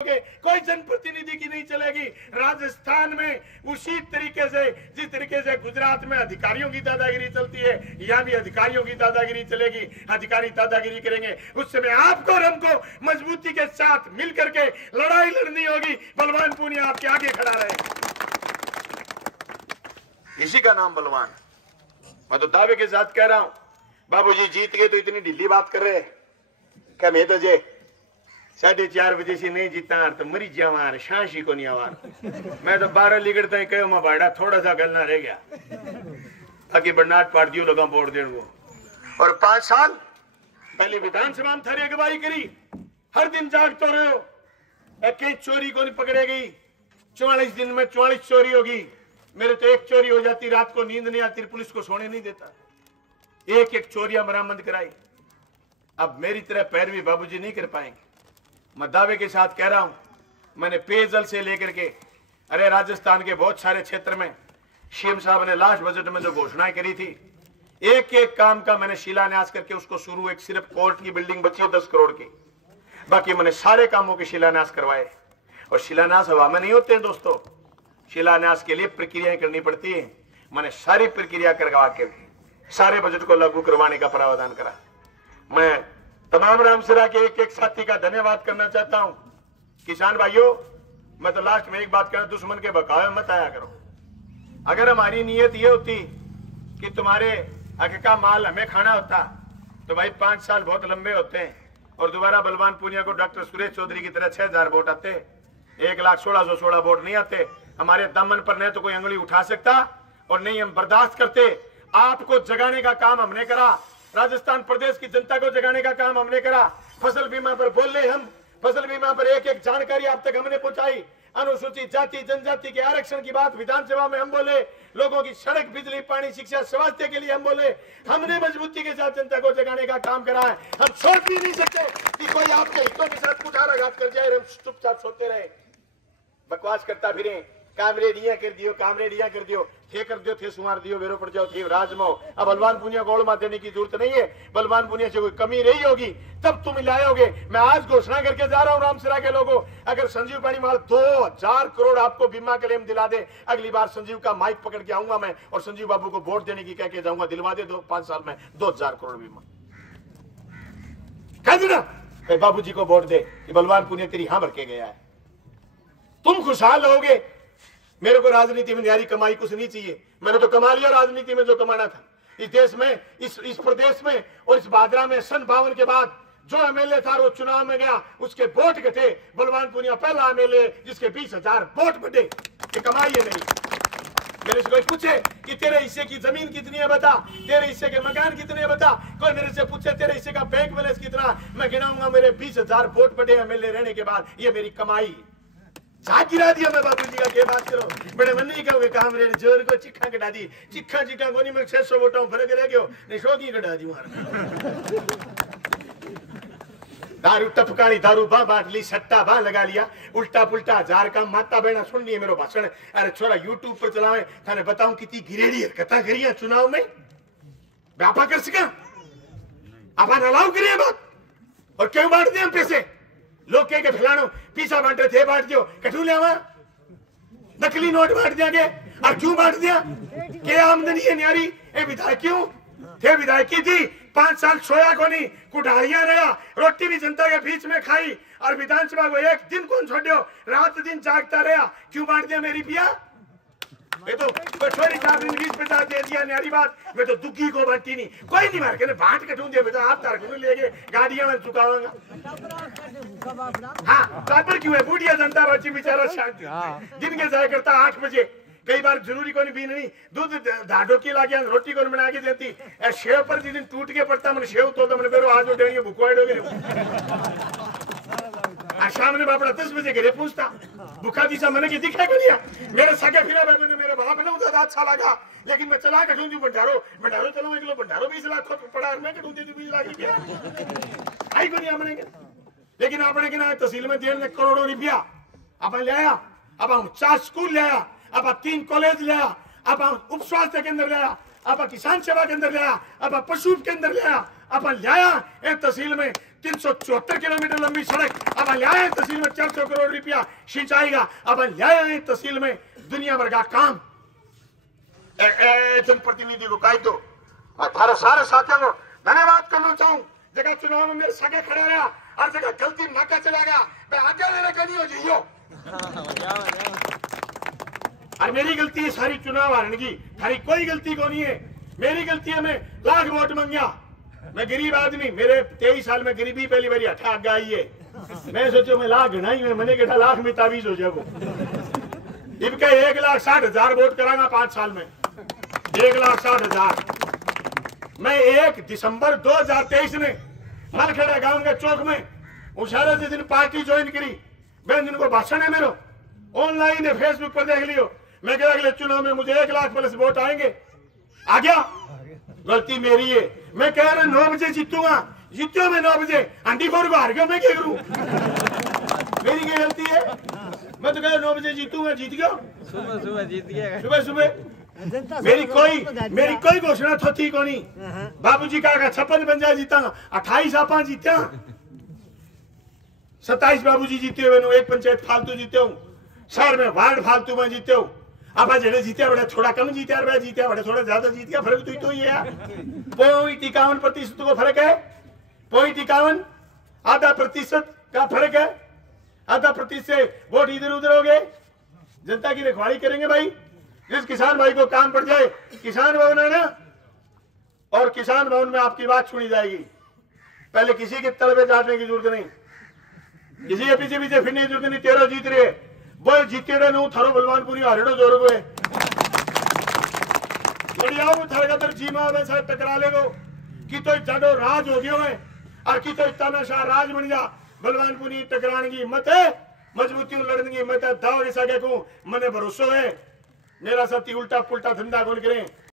कोई जनप्रतिनिधि की नहीं चलेगी। राजस्थान में उसी तरीके से जिस तरीके से गुजरात में अधिकारियों की दादागिरी चलती है, यहाँ भी अधिकारियों की दादागिरी चलेगी। अधिकारी दादागिरी करेंगे, उस समय आपको और हमको मजबूती के साथ मिलकर के लड़ाई लड़नी होगी। बलवान पूनिया आपके आगे खड़ा रहे, इसी का नाम बलवान। मैं तो दावे के साथ कह रहा हूं, बाबूजी जीत गए तो इतनी ढीली बात कर रहे क्या? मैं तो जे 4:30 बजे से नहीं जीता तो मरी जावार शांसी को नहीं आवार। मैं तो 12 लिगड़ता ही कहो मैं बाड़ा थोड़ा सा गलना रह गया, ताकि बरनाट पाट दियो लोग वोट देने वो। और 5 साल पहले विधानसभा में थारी अगवाई करी, हर दिन जागते रहे हो, एक चोरी को नहीं पकड़े गई। 44 दिन में 44 चोरी होगी। मेरे तो एक चोरी हो जाती, रात को नींद नहीं आती, पुलिस को सोने नहीं देता। एक एक चोरियां बरामद कराई। अब मेरी तरह पैरवी बाबूजी नहीं कर पाएंगे। मैं दावे के साथ कह रहा हूं, मैंने पेयजल से लेकर के अरे राजस्थान के बहुत सारे क्षेत्र में सीएम साहब ने लास्ट बजट में जो घोषणाएं करी थी, एक एक काम का मैंने शिलान्यास करके उसको शुरू, एक सिर्फ कोर्ट की बिल्डिंग बची है 10 करोड़ की, बाकी मैंने सारे कामों के शिलान्यास करवाए। और शिलान्यास हवा में नहीं होते हैं दोस्तों, शिलान्यास के लिए प्रक्रियाएं करनी पड़ती है। मैंने सारी प्रक्रिया करवा के सारे बजट को लागू करवाने का प्रावधान करा। मैं तमाम रामसरा के एक एक साथी का धन्यवाद करना चाहता हूं। किसान भाइयों, मैं तो लास्ट में एक बात कहना, दुश्मन के बकावे मत आया करो। अगर हमारी नीयत ये होती कि तुम्हारे हक का माल हमें खाना होता तो भाई 5 साल बहुत लंबे होते हैं और दोबारा बलवान पूनिया को डॉक्टर सुरेश चौधरी की तरह 6000 वोट आते, 1,16,16 वोट नहीं आते। हमारे दामन पर न तो कोई अंगुली उठा सकता और नहीं हम बर्दाश्त करते। आपको जगाने का काम हमने करा, राजस्थान प्रदेश की जनता को जगाने का काम हमने करा। फसल बीमा पर बोले हम, फसल बीमा पर एक एक जानकारी आप तक हमने पहुंचाई। अनुसूचित जाति जनजाति के आरक्षण की बात विधानसभा में हम बोले, लोगों की सड़क बिजली पानी शिक्षा स्वास्थ्य के लिए हम बोले। हमने मजबूती के साथ जनता को जगाने का काम करा है। हम छोड़ भी नहीं सकते कि कोई आपके हितों के साथ कुठाराघात कर जाए, हम चुपचाप सोते रहे, बकवास करता फिरे। कामरेडियां कर दियो, कामरेडियां कर दियो, थे कर दियो, थे सुमार दियो, बेरो पड़ जाओ, थे राजमो। अब बलवान पुनिया गोल मार देने की जरूरत नहीं है। बलवान पुनिया से कोई कमी रही होगी तब तुम लाओगे। मैं आज घोषणा करके जा रहा हूं रामसरा के लोगों, अगर संजीव पानीवाल 2000 करोड़ आपको बीमा क्लेम दिला दे, अगली बार संजीव का माइक पकड़ के आऊंगा मैं और संजीव बाबू को वोट देने की कह के जाऊंगा, दिलवा दे 5 साल में 2000 करोड़ बीमा। कह देना बाबू जी को वोट दे, बलवान पुनिया तेरी हां भर के गया है, तुम खुशहाल रहोगे। मेरे को राजनीति में न्यारी कमाई कुछ नहीं चाहिए, मैंने तो कमा लिया राजनीति में जो कमाना था। इस देश में, इस प्रदेश में और इस बादरा में सन 52 के बाद जो एमएलए था वो चुनाव में गया, उसके वोट घटे। बलवान पुनिया पहला एमएलए जिसके 20,000 वोट बढ़े। ये कमाई है मेरी। मेरे से कोई पूछे कि तेरे हिस्से की जमीन कितनी है बता, तेरे हिस्से के मकान कितने हैं बता, कोई मेरे से पूछे तेरे हिस्से का बैंक बैलेंस कितना, मैं गिनाऊंगा मेरे 20,000 वोट बढ़े एमएलए रहने के बाद। ये मेरी कमाई। गिरा दिया मैं बाबू जी का, क्या बात करो, बड़े मन नहीं कहोगे काम रे जोर को चिक्खा कटा दी, चिक्खा चिक्खा को नहीं, मैं 600 वोटों फर्क रह गयो नहीं, शोकी कटा दी मार। दारू टपकानी, दारू बां बांट ली, सट्टा बां लगा लिया, उल्टा पुल्टा 1000 का माता बहना सुन लिए मेरो भाषण। अरे छोरा यूट्यूब पर चलावे, थाने बताऊं कितनी गिरेड़ी हरकतां करियां चुनाव में, व्यापा कर सका आप अलाउ करिए बात। और क्यों बांट दिया पैसे? लोग कह के फैलानो पीसा बांटे थे, बांट दियो, कठू ले नकली नोट बांट दिया। और क्यों बांट दिया? क्या आमदनी है न्यारी? ए विधायक क्यों थे? विधायकी थी, 5 साल सोया को नहीं, कुठारियां रहा, रोटी भी जनता के बीच में खाई और विधानसभा को एक दिन कौन छोड़ो, रात दिन जागता रहा। क्यों बांट दिया मेरी पिया? मैं तो छोरी 4 दिन 20-50 दे दिया न्यारी बात। मैं तो दुखी को बांटी नहीं, कोई नहीं मार के बांट कटूं दिया, बेटा आप तार ले गए गाड़ियां में चुकाऊंगा। हाँ टापर क्यों है? बूढ़िया जनता बच्ची बेचारा शांति दिन के जाया करता 8 बजे, कई बार जरूरी को नहीं पीनी नहीं, दूध ढाडो की लागे रोटी को बना के देती। शेव पर जिस दिन टूट के पड़ता मैंने शेव तो मैंने बेरो आज उठेंगे भुखवाड़ हो गए। शाम ने बापड़ा 10 बजे घरे पूछता भूखा दिशा मैंने की दिखा को दिया। मेरे सगे फिरा मैंने मेरे बाप ने ज्यादा अच्छा लगा, लेकिन मैं चला कटूं दी भंडारो चलो 1 किलो भंडारो 20 लाख पड़ा मैं कटूं दी 20 लाख रुपया आई को नहीं हमने। लेकिन आपने क्या तहसील में देने करोड़ों रुपया अपन ले आया, अब 4 स्कूल ले आया, अब 3 कॉलेज ले आया, अब उप स्वास्थ्य केंद्र ले आया, अब किसान सेवा केंद्र ले आया, अब पशु केंद्र ले आया, अपन लाया एक तहसील में 374 किलोमीटर लंबी सड़क, अपन लाया एक तहसील में 400 करोड़ रुपया सिंचाई का, अपन लाया एक तहसील में दुनिया भर का काम। जनप्रतिनिधि को कही तो थारे सारे साथियों को धन्यवाद करना चाहूं। जगह चुनाव में मेरे सगे खड़ा रहा और जगह गलती नाका चला गया, मैं आगे लेने का नहीं हो जियो। और मेरी गलती है सारी चुनाव हारने की, थारी कोई गलती को नहीं है। मेरी गलती है मैं लाख वोट मांगा, मैं गरीब आदमी, मेरे 23 साल में गरीबी पहली बारी हटा गई है। मैं सोचो मैं लाख घना ही मैंने कहा लाख में ताबीज हो जाओ। इनके 1,60,000 वोट करांगा 5 साल में, 1,60,000। मैं 1 दिसंबर 2023 में मलखेड़ा गांव के चौक में उशारे से दिन पार्टी ज्वाइन करी। मैं जिनको भाषण है मेरा ऑनलाइन है, फेसबुक पर देख लियो। मैं कह अगले चुनाव में मुझे 1 लाख प्लस वोट आएंगे, आ गया। गलती मेरी है, मैं कह रहा 9 बजे जीतूंगा, जीतो मैं 9 बजे, अंडी फोर को हार गया, मैं क्या करूं? मेरी क्या गलती है? मैं तो कह 9 बजे जीतूंगा, जीत गया। सुबह जीत गया, सुबह मेरी कोई घोषणा थी को नहीं। बाबूजी का 56 पंजा जीता, 28 आपा जीत्या, 27 बाबूजी जीते हुए, 1 पंचायत फालतू जीते हूँ, शहर में वार्ड फालतू में जीते हूँ। आप जेड़े जीते बड़े थोड़ा कम जीते, जीते बड़े थोड़ा ज्यादा जीत गया, फर्क तो ही है। 51% को फर्क है, 51 आधा प्रतिशत का फर्क है। आधा प्रतिशत से वोट इधर उधर हो गए। जनता की रखवाली करेंगे भाई। जिस किसान भाई को काम पड़ जाए, किसान भवन है ना, और किसान भवन में आपकी बात सुनी जाएगी। पहले किसी के तलबे चाटने की जरूरत नहीं, किसी के पीछे पीछे फिरने की जरूरत नहीं। 13 जीत रहे, वो जीते रहे नो थारो बलवानपुरी हरेड़ो जोर को बढ़िया थारे का जीमा वैसा टकरा ले गो कि तो जाडो राज हो गयो है, और कि तो तानाशाह राज बन जा। बलवानपुरी टकराने की मत है, मजबूती लड़ने की मत है। दाव ऐसा को मने भरोसा है, मेरा साथी उल्टा पुल्टा धंधा कौन करे।